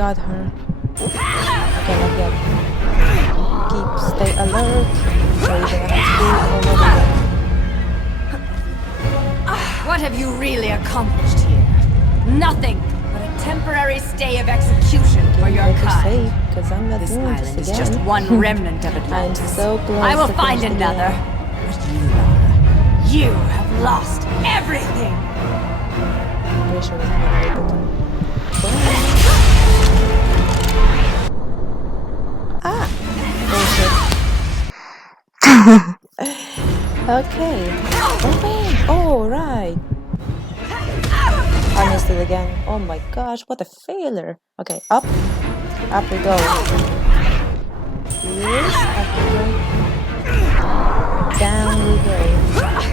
got her. Okay, not yet. Stay alert. So you're gonna have to do it all over again. What have you really accomplished here? Nothing but a temporary stay of execution for your kind. Because I'm not This doing island this is again. just one remnant of I'm Atlantis. so close. I will to find finish the another. game. But you, Laura, you have lost everything. Pretty sure it's not very good. Ah! Okay. Oh, oh, right. I missed it again. Oh my gosh, what a failure. Okay, up. Up we go. Yes, up we go. Down we go.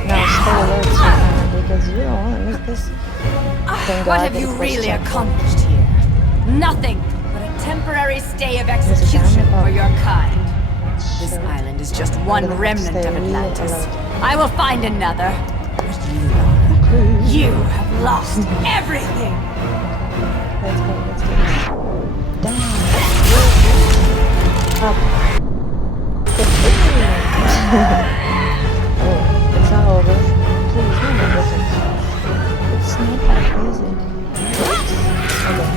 Now stay alert, Savannah, because you don't want to miss this. Thank God What have that you it was really checkpoint. accomplished here? Nothing but a temporary stay of execution for your kind. This Sure. island is just I'm one gonna have to remnant stay of real Atlantis. alert. I will find another. But you, Laura, you have lost everything. Let's go, let's do this. Down. Up. Oh, it's not over. Please, no more buttons. It's not that easy. Okay.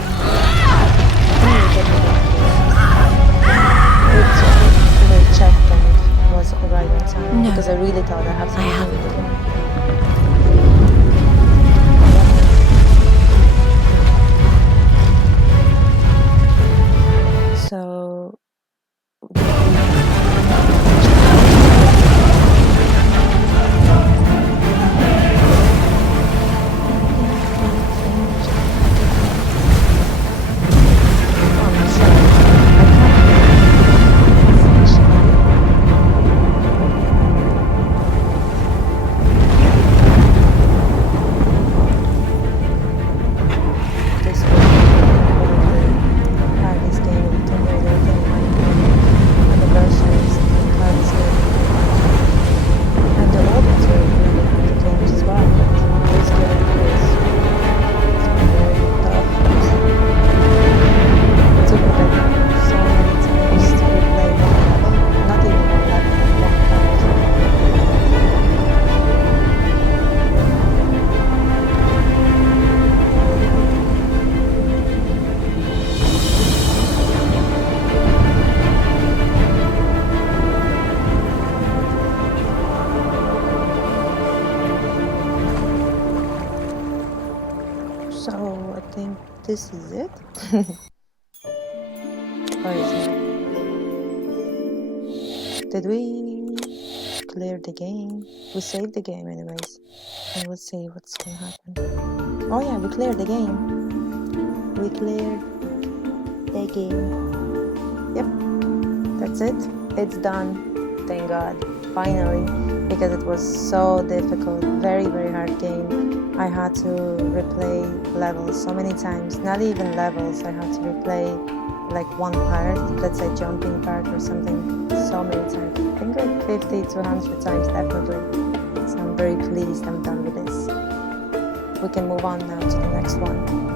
The checkpoint was right on time. No. Because I really thought I have to do it again. So So I think this is it. Or is it? Did we clear the game? We saved the game anyways. And we'll see what's gonna happen. Oh yeah, we cleared the game. We cleared the game. Yep. That's it. It's done. Thank God. Finally. Because it was so difficult. Very, very hard game. I had to replay levels so many times. Not even levels. I had to replay like one part. Let's say jumping part or something. So many times. I think like 50 to 100 times definitely. So I'm very pleased I'm done with this. We can move on now to the next one.